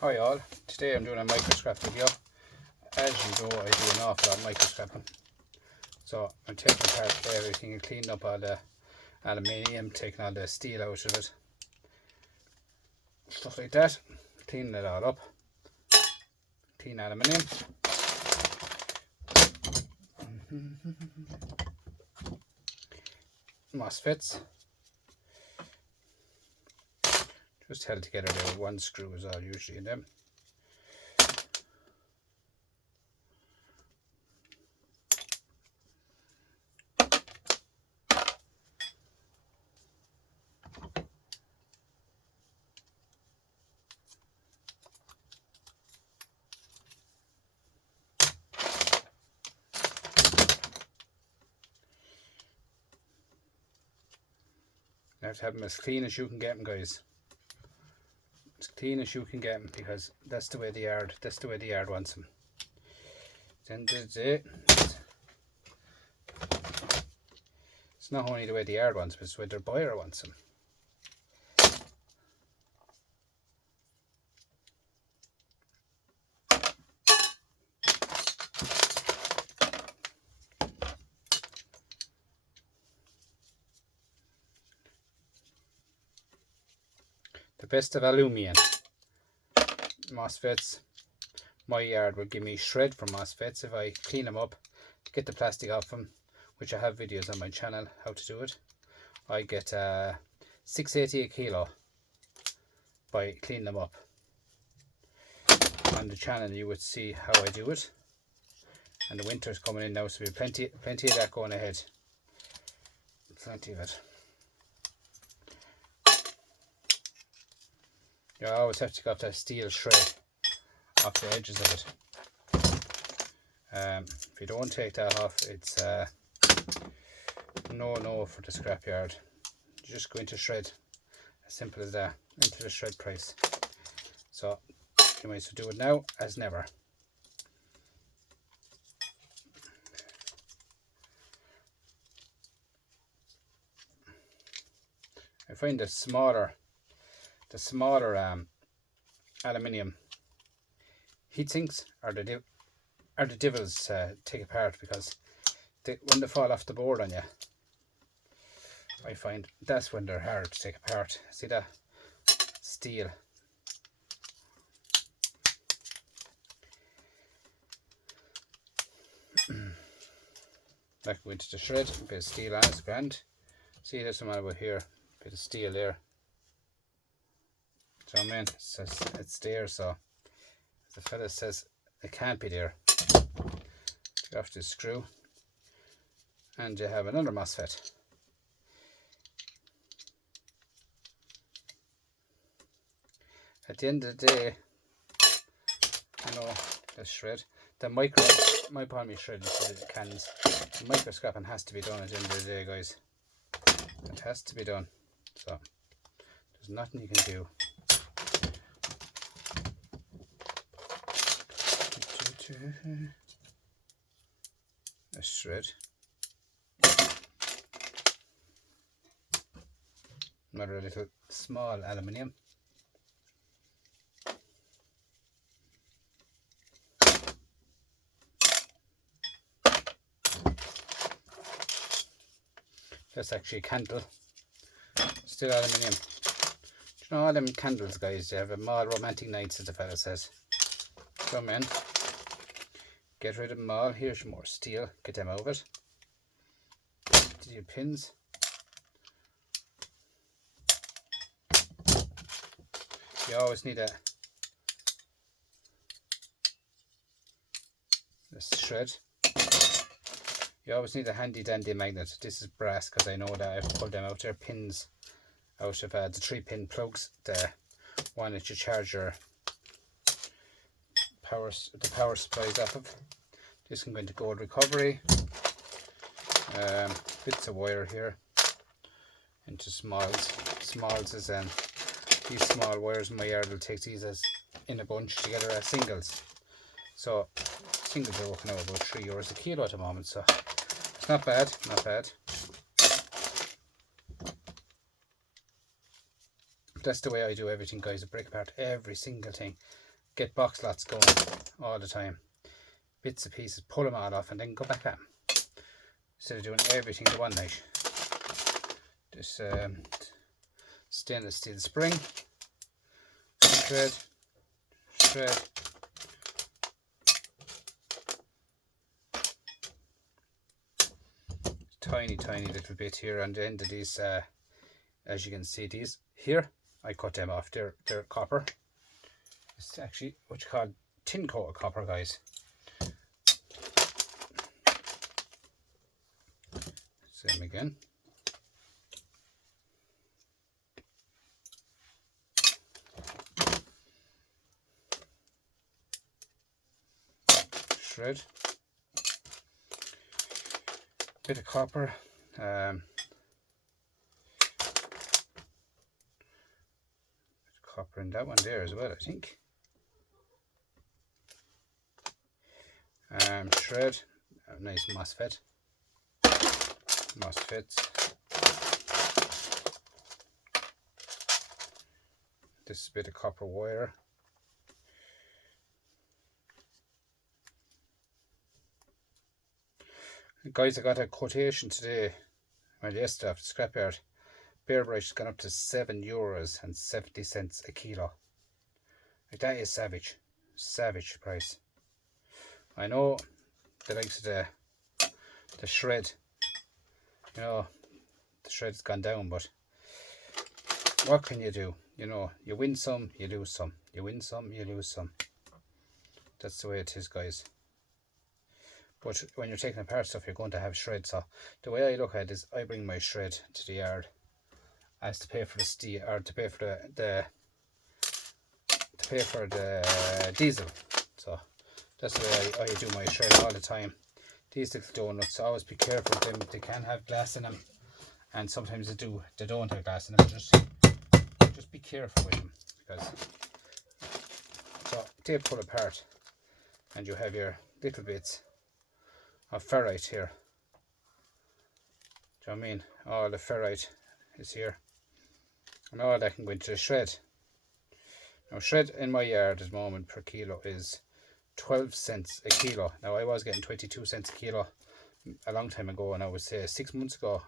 Hi all, today I'm doing a microscrap video. As you know, I do an awful lot of microscrapping. So I'm taking apart everything and cleaning up all the aluminium, taking all the steel out of it. Stuff like that. Cleaning it all up. Clean aluminium. MOSFETs. Just held together there with one screw is all usually in them. You have to have them as clean as you can get them, guys. As clean as you can get them, because that's the way the yard wants them. Then that's it. It's not only the way the yard wants them, it's the way their buyer wants them. The best of aluminium MOSFETs. My yard will give me shred for MOSFETs if I clean them up, get the plastic off them, which I have videos on my channel how to do it. I get $6.80 a kilo by cleaning them up. On the channel you would see how I do it. And the winter is coming in now, so we have plenty of that going ahead. Plenty of it. You always have to get that steel shred off the edges of it. If you don't take that off, it's no for the scrapyard. You just go into shred, as simple as that, into the shred price. So you might as well do it now as never. I find the smaller aluminium heat sinks are the devils to take apart, because when they fall off the board on you, I find that's when they're hard to take apart. See that steel? Like go into the shred, a bit of steel on it's grand. See, there's some over here, a bit of steel there. Do you know what I mean? It says it's there, so the fella says it can't be there. You have to screw, and you have another MOSFET. At the end of the day, you know, the shred, my problem with shredding the cans, the microscoping has to be done at the end of the day, guys. It has to be done. So there's nothing you can do. A shred. Another little small aluminium. That's actually a candle. Still aluminium. Do you know all them candles, guys? They have them all romantic nights, as the fella says. Come in. Get rid of them all. Here's more steel. Get them out of it. Do your pins. You always need a shred. You always need a handy dandy magnet. This is brass, because I know that I've pulled them out. They're pins out of the 3-pin plugs. The one that you charge your the power supplies off of. This can go into gold recovery. Bits of wire here into smalls. Smalls is these small wires in my yard will take these as in a bunch together as singles. So singles are working out about €3 a kilo at the moment. So it's not bad, not bad. That's the way I do everything, guys. I break apart every single thing get box lots going all the time. Bits and pieces, pull them all off and then go back at them. Instead of doing everything to one night. This stainless steel spring, shred, shred. Tiny little bit here on the end of these, as you can see these here, I cut them off, they're copper. It's actually what you call tin coated copper, guys. Same again. Shred. Bit of copper. Copper in that one there as well, I think. Shred. A nice MOSFET. MOSFETs. This is a bit of copper wire. Guys, I got a quotation today, well yesterday, off the scrapyard. Bear brush has gone up to €7.70 a kilo. Like, that is savage. Savage price. I know the likes of the shred, you know, the shred's gone down, but what can you do? You know, you win some, you lose some. You win some, you lose some. That's the way it is, guys. But when you're taking apart stuff, you're going to have shred. So the way I look at it is, I bring my shred to the yard as to pay for the steel, or to pay for the diesel. So that's the way I do my shred all the time. These little donuts, always be careful with them. They can have glass in them, and sometimes they don't have glass in them. Just be careful with them, because so they pull apart, and you have your little bits of ferrite here. Do you know what I mean? All the ferrite is here, and all that can go into the shred. Now, shred in my yard at the moment per kilo is 12 cents a kilo. Now, I was getting 22 cents a kilo a long time ago, and I would say 6 months ago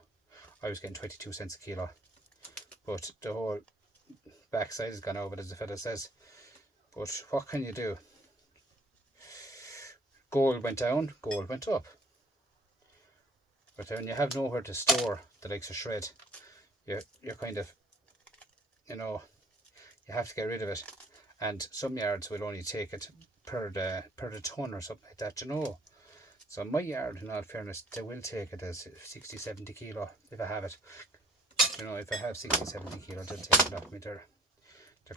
I was getting 22 cents a kilo. But the whole backside has gone over, as the fella says. But what can you do? Gold went down, gold went up. But when you have nowhere to store the likes of shred, you're kind of, you know, you have to get rid of it. And some yards will only take it per the ton or something like that, you know. So my yard, in all fairness, they will take it as 60-70 kilo if I have it. You know, if I have 60-70 kilo, they'll take it off me. They're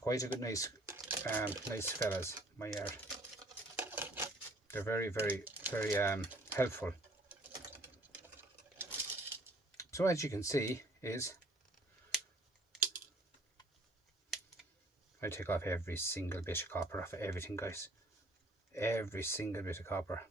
quite a good, nice fellas, my yard. They're very helpful. So as you can see is, I take off every single bit of copper off of everything, guys. Every single bit of copper.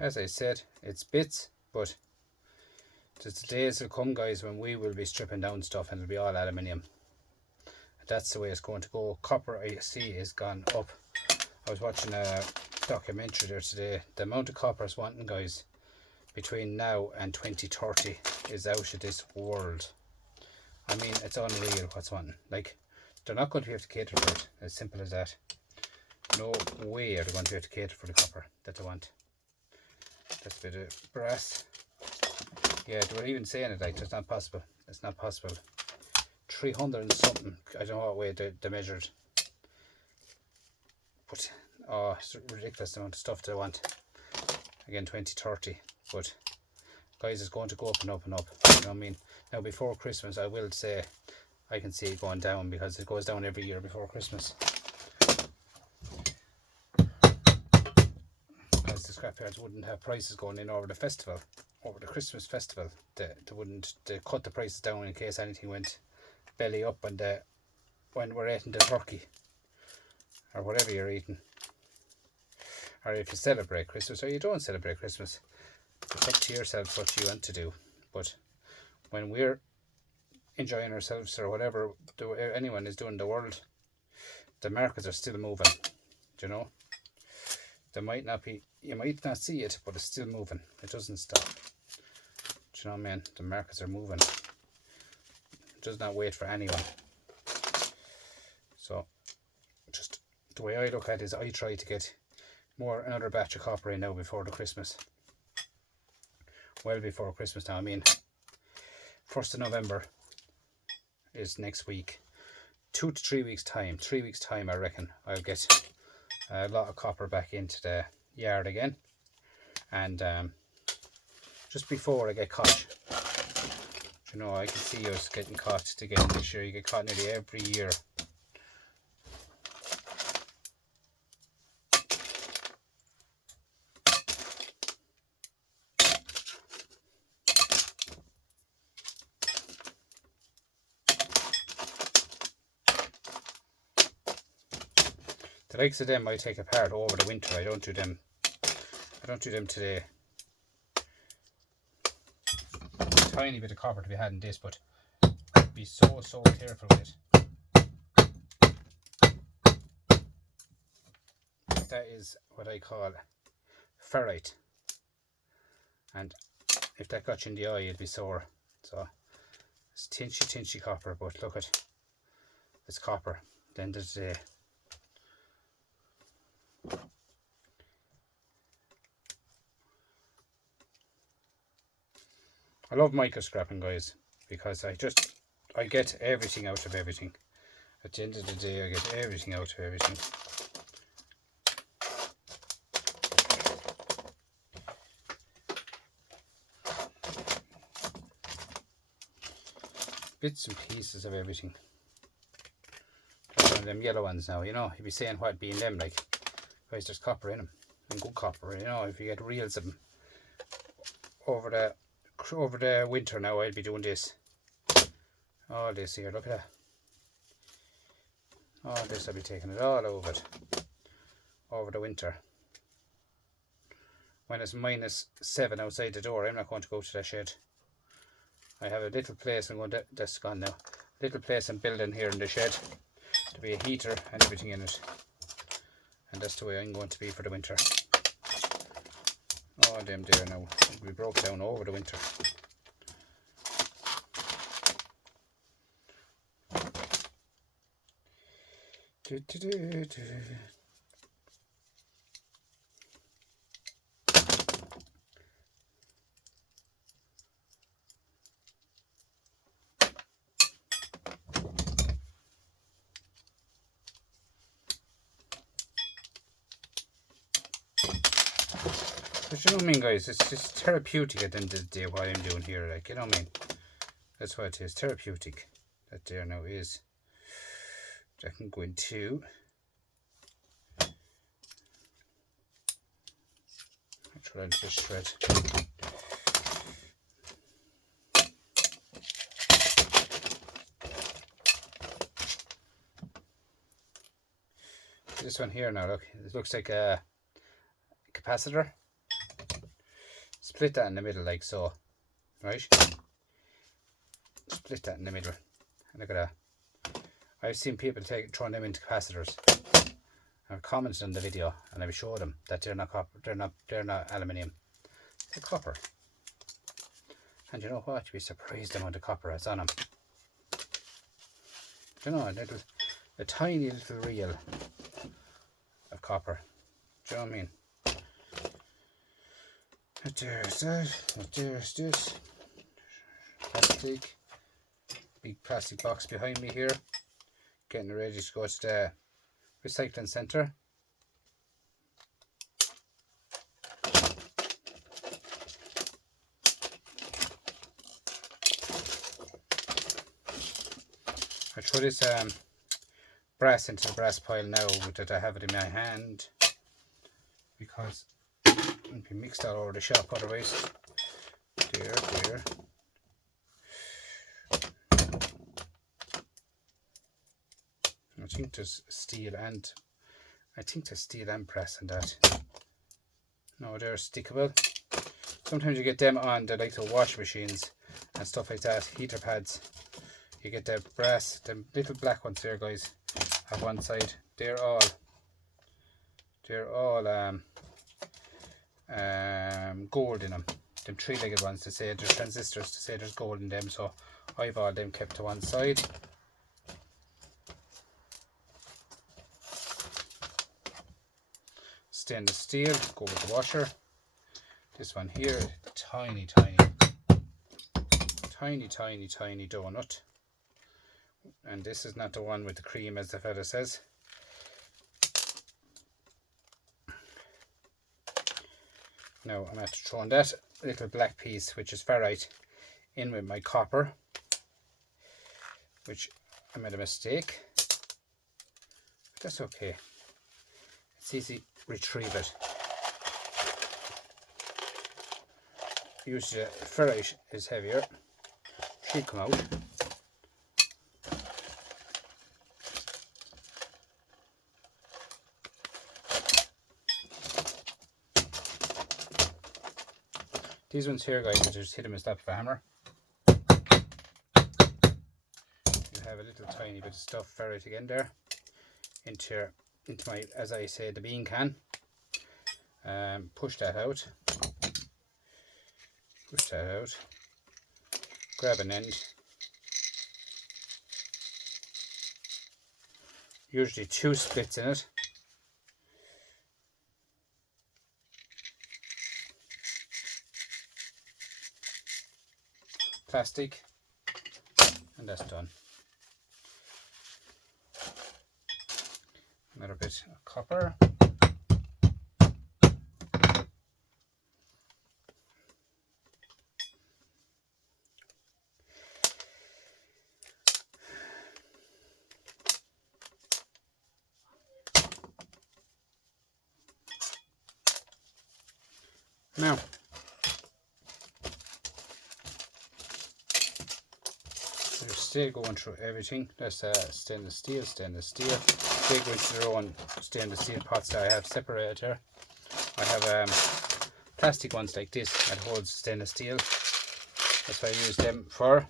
As I said, it's bits, but the days will come, guys, when we will be stripping down stuff and it'll be all aluminium. That's the way it's going to go. Copper, I see, is gone up. I was watching a documentary there today. The amount of copper is wanting, guys, between now and 2030 is out of this world. I mean, it's unreal what's wanting. Like, they're not going to be able to cater for it. As simple as that. No way are they going to be able to cater for the copper that they want. That's a bit of brass. Yeah, they were even saying it like it's not possible. It's not possible. 300 and something. I don't know what way they measured. But oh, it's a ridiculous amount of stuff they want. Again, 2030. But guys, it's going to go up and up and up. You know what I mean? Now, before Christmas, I will say I can see it going down, because it goes down every year before Christmas. Because the scrapyards wouldn't have prices going in over the festival, over the Christmas festival. They cut the prices down in case anything went belly up, and when we're eating the turkey or whatever you're eating, or if you celebrate Christmas or you don't celebrate Christmas. It's up to yourself what you want to do. But when we're enjoying ourselves or whatever anyone is doing in the world, the markets are still moving. You know, there might not be, you might not see it, but it's still moving. It doesn't stop. Do you know what I mean? The markets are moving. It does not wait for anyone. So just the way I look at it is I try to get another batch of copper in now before the Christmas. Well before Christmas now. I mean 1st of November is next week. 2 to 3 weeks time. 3 weeks time I reckon I'll get a lot of copper back into the yard again. And just before I get caught. You know, I can see us getting caught again this year. You get caught nearly every year. The likes of them I take apart over the winter. I don't do them today. Tiny bit of copper to be had in this, but be so careful with it. That is what I call ferrite, and if that got you in the eye it'd be sore. So it's tinchy copper, but look at it's copper at the end of the day. I love micro scrapping, guys, because I get everything out of everything. At the end of the day, I get everything out of everything. Bits and pieces of everything. Like one of them yellow ones now, you know, you'd be saying what'd be in them, like, guys, there's copper in them, and good copper, you know, if you get reels of them. Over the winter now I'll be doing this. All this here, look at that. All this I'll be taking it all over it. Over the winter. When it's -7 outside the door, I'm not going to go to that shed. I have a little place that's gone now. Little place I'm building here in the shed. To be a heater and everything in it. And that's the way I'm going to be for the winter. All them there now will be broke down over the winter. But you know what I mean, guys, it's just therapeutic at the end of the day what I'm doing here, like, you know what I mean? That's what it is, therapeutic. That there now is. That can go into. I'll try to just shred. This one here now, look, it looks like a capacitor. Split that in the middle like so, right? Split that in the middle. And look at that. I've seen people throwing them into capacitors. I've commented on the video and I've showed them that they're not copper, they're not aluminium. They're copper. And you know what? You'd be surprised the amount of copper that's on them. You know, a tiny little reel of copper. Do you know what I mean? There's that, there's this plastic, big plastic box behind me here, getting ready to go to the recycling centre. I throw this brass into the brass pile now that I have it in my hand, because it'll be mixed all over the shop otherwise. There. think there's steel and press in that. No, they're stickable. Sometimes you get them on the like the wash machines and stuff like that, heater pads. You get the brass, the little black ones there, guys, at one side. They're all gold in them. Them three-legged ones, to say there's transistors, to say there's gold in them. So I've all them kept to one side. Stainless steel, go with the washer. This one here, tiny donut. And this is not the one with the cream, as the fella says. Now I'm after throwing that little black piece, which is ferrite, in with my copper, which I made a mistake. But that's okay. It's easy to retrieve it. Usually ferrite is heavier. Should come out. These ones here, guys, I just hit them with that with a hammer. You have a little tiny bit of stuff ferrite again there into my, as I say, the bean can. Push that out. Grab an end. Usually 2 splits in it. Plastic, and that's done. Another bit of copper. Now, we're still going through everything. That's stainless steel. They go into their own stainless steel pots that I have separated here. I have plastic ones like this that holds stainless steel. That's what I use them for.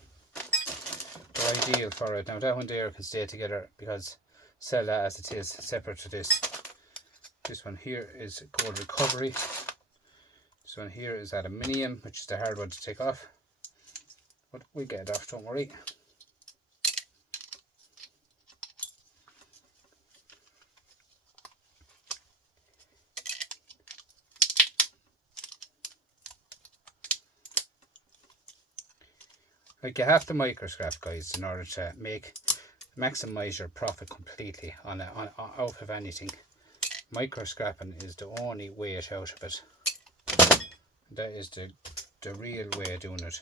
They're ideal for it. Now that one there can stay together because sell that as it is, separate to this. This one here is gold recovery. This one here is aluminium, which is the hard one to take off. But we get it off, don't worry. Like, you have to microscrap, guys, in order to maximize your profit completely on out of anything. Microscrapping is the only way out of it. That is the real way of doing it.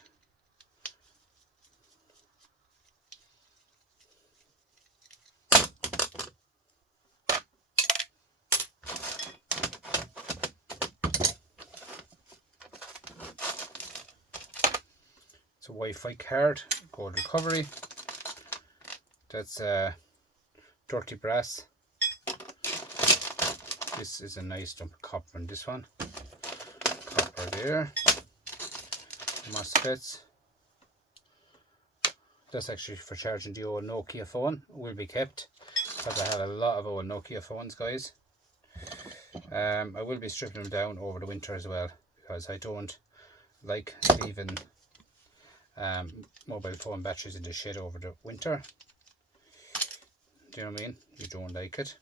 It's a Wi-Fi card, gold recovery. That's dirty brass. This is a nice lump of copper in this one. Copper there. MOSFETs. That's actually for charging the old Nokia phone. Will be kept because I have a lot of old Nokia phones, guys. I will be stripping them down over the winter as well because I don't like leaving mobile phone batteries in the shed over the winter. Do you know what I mean? You don't like it.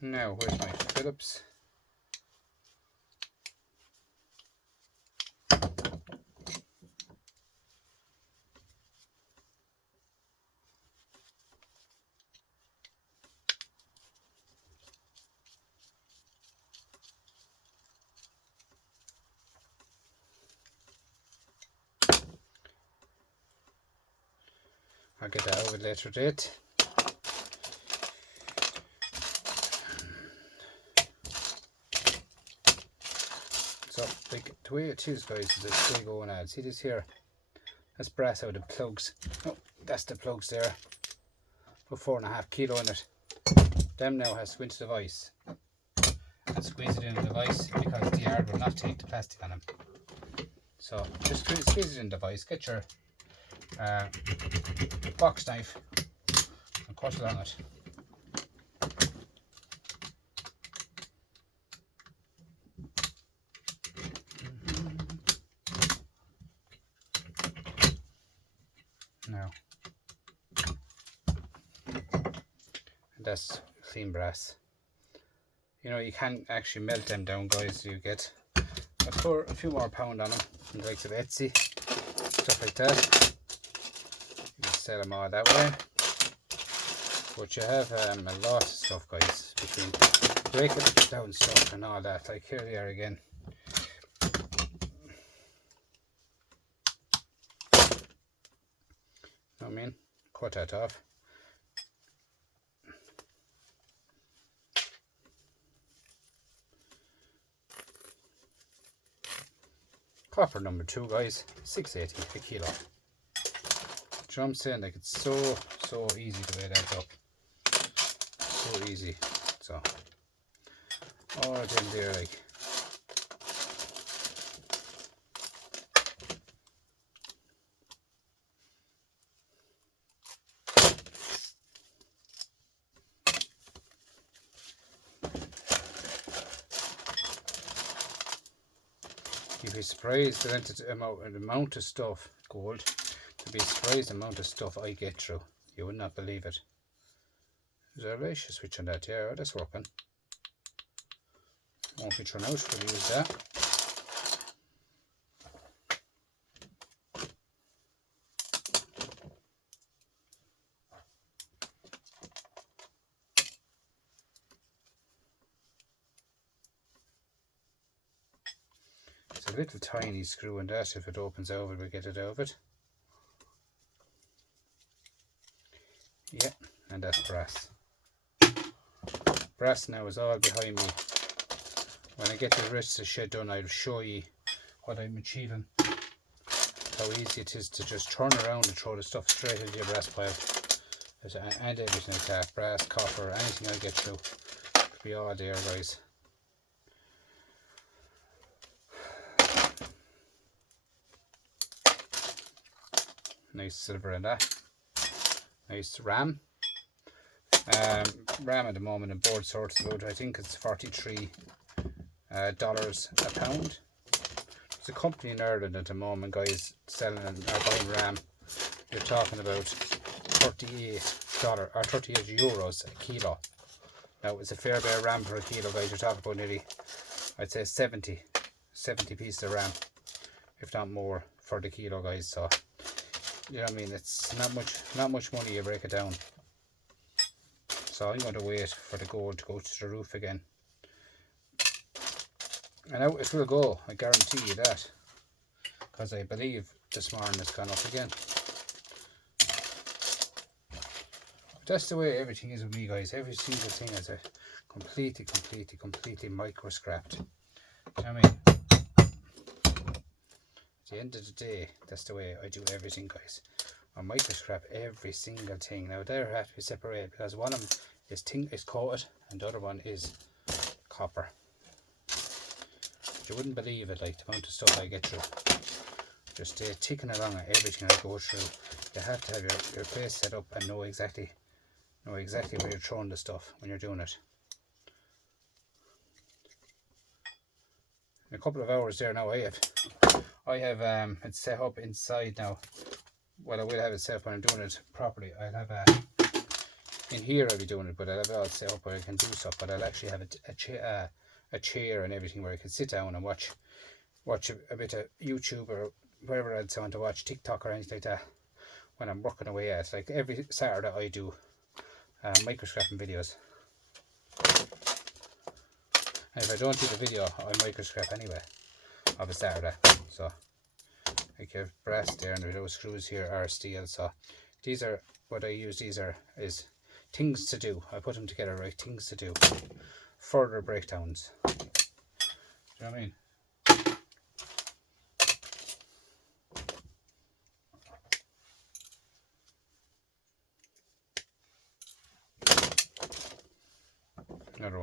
Now, where's my Phillips? I'll get that over at a later date. So like the way it is, guys, is it's still going out. See this here? That's brass out of the plugs. Oh, that's the plugs there. Put 4.5 kilo in it. Them now has to go into the vise and squeeze it into the vise because the yard will not take the plastic on them. So just squeeze it in the vise. Get your box knife and cut along it. Now, and that's clean brass. You know, you can actually melt them down, guys. You get a few more pound on them, and the likes of Etsy, stuff like that. You can sell them all that way. But you have a lot of stuff, guys, between breaking down stuff and all that. Like here they are again. Know what I mean? Cut that off. Copper number 2, guys, 680 a kilo. Do you know what I'm saying? Like, it's so easy to weigh that up. So easy. So all I did there, like, you'd be surprised the amount of stuff, gold, you'd be surprised the amount of stuff I get through. You would not believe it. Is there a ratio switch on that? Yeah, that's working. Won't be thrown out, we'll use that. It's a little tiny screw in that. If it opens out, we'll get it out of it. Yeah, and that's brass. Brass now is all behind me. When I get the rest of the shed done, I'll show you what I'm achieving. How easy it is to just turn around and throw the stuff straight into your brass pile. And everything like that, brass, copper, anything I get through. Could be all there, guys. Nice silver in that. Nice ram. Ram at the moment in board sorts about, I think it's $43 a pound. There's a company in Ireland at the moment, guys, selling or buying ram. You're talking about $38 or €38 a kilo. Now it's a fair bit of ram per kilo, guys. You're talking about nearly, I'd say 70 pieces of ram, if not more, for the kilo, guys. So you know what I mean, it's not much money. You break it down. So I'm going to wait for the gold to go to the roof again. And out it will go, I guarantee you that. Because I believe this morning it's gone up again. That's the way everything is with me, guys. Every single thing is a completely micro scrapped. You know what I mean? At the end of the day, that's the way I do everything, guys. I micro scrap every single thing. Now they have to be separated because one of them is coated and the other one is copper. But you wouldn't believe it, like the amount of stuff I get through. Just ticking along at everything I go through. You have to have your place set up and know exactly where you're throwing the stuff when you're doing it. In a couple of hours there now, I have it set up inside now. Well, I will have it set up when I'm doing it properly. I'll have in here I'll be doing it, but I'll have it all set up where I can do stuff. But I'll actually have a chair and everything where I can sit down and watch a bit of YouTube or whatever else I want to watch, TikTok or anything like that, when I'm working away at. Like every Saturday I do micro scrapping videos. And if I don't do the video, I micro scrap anyway of a Saturday. So like you have brass there, and those screws here are steel. So these are what I use. These is things to do. I put them together, right? Things to do. Further breakdowns. Do you know what I mean?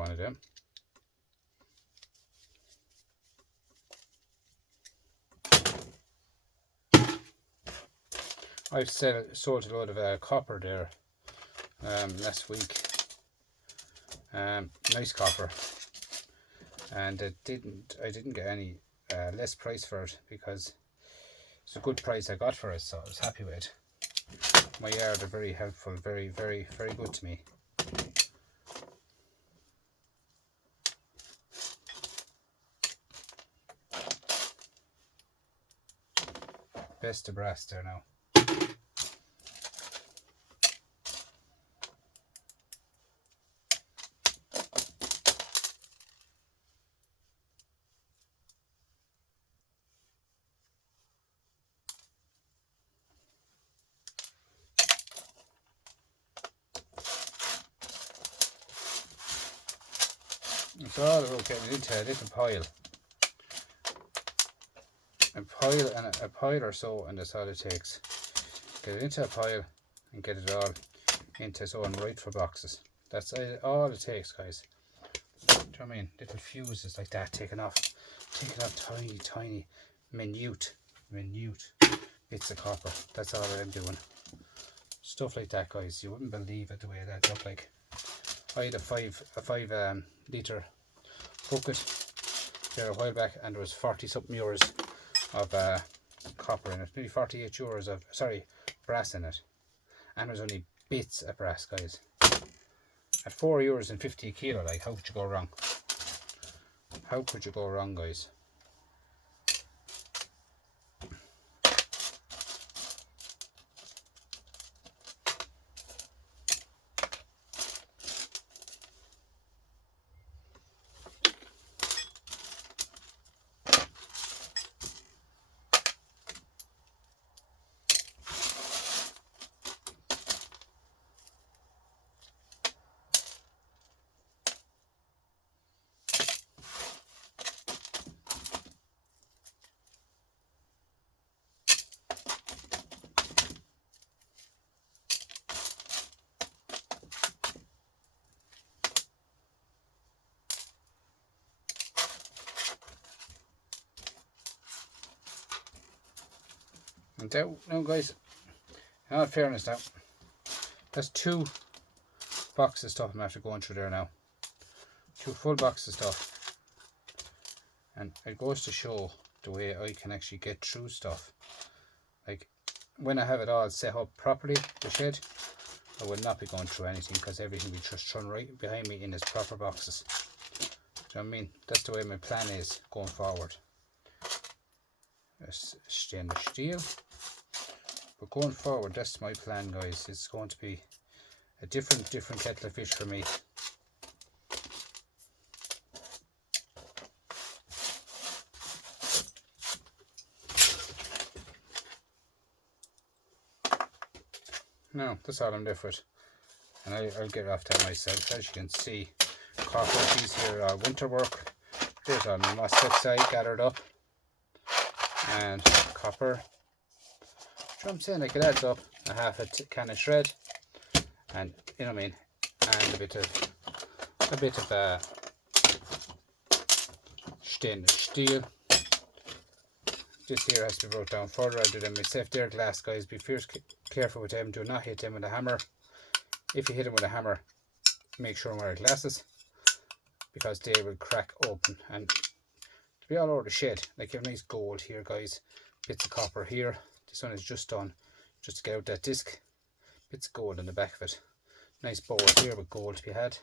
one of them. I've sold a load of copper there last week. Nice copper, and I didn't get any less price for it, because it's a good price I got for it, so I was happy with it. My yard are very helpful, very good to me. Best of brass there now. It's all about getting into a little pile. A pile or so, and that's all it takes. Get it into a pile and get it all into its own rightful boxes. That's all it takes, guys. Do you know what I mean? Little fuses like that, taking off tiny minute bits of copper. That's all I'm doing. Stuff like that, guys. You wouldn't believe it the way that looked like. I had a 5 litre bucket there a while back, and there was 40 something euros of copper in it, nearly 48 euros of brass in it, and there's only bits of brass, guys. At €4.50 a kilo, like, how could you go wrong? How could you go wrong, guys? And now, guys, in all fairness now, that's 2 boxes of stuff I'm after going through there now. 2 full boxes of stuff. And it goes to show the way I can actually get through stuff. Like, when I have it all set up properly, the shed, I would not be going through anything, because everything will be just thrown right behind me in its proper boxes. Do you know what I mean? That's the way my plan is going forward. There's stainless steel. But going forward, that's my plan, guys. It's going to be a different kettle of fish for me. No, that's all I'm there for it. And I'll get off that myself. As you can see, copper, these here are winter work. There's all my MOSFETs I gathered up. And copper. You know what I'm saying? Like, it adds up. A half a can of shred. And, you know what I mean? And a bit of stainless steel. This here has to be brought down further. I do them myself. They're glass, guys. Be careful with them. Do not hit them with a hammer. If you hit them with a hammer, make sure you wear glasses, because they will crack open and to be all over the shed. Like, you have nice gold here, guys. Bits of copper here. This one is just done, just to get out that disc. Bits of gold in the back of it. Nice bowl here with gold to be had.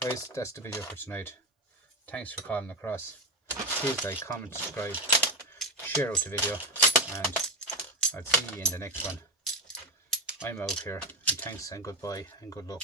Guys, that's the video for tonight. Thanks for calling across. Please like, comment, subscribe, share out the video, and I'll see you in the next one. I'm out here, and thanks and goodbye and good luck.